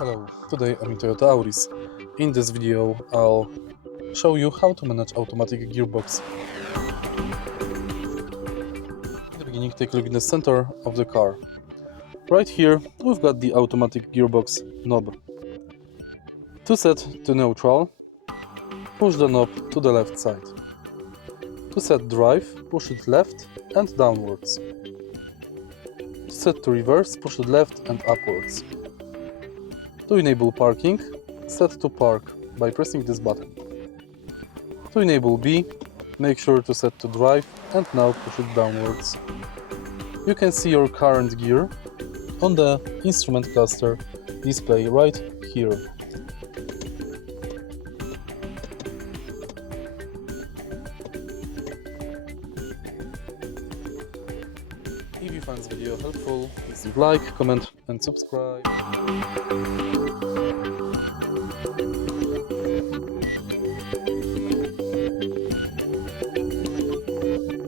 Hello, today I'm in Toyota Auris. In this video I'll show you how to manage automatic gearbox. In the beginning, take a look in the center of the car. Right here we've got the automatic gearbox knob. To set to neutral, push the knob to the left side. To set drive, push it left and downwards. To set to reverse, push it left and upwards. To enable parking, set to park by pressing this button. To enable B, make sure to set to drive and now push it downwards. You can see your current gear on the instrument cluster display right here. If you find this video helpful, please leave a like, comment and subscribe.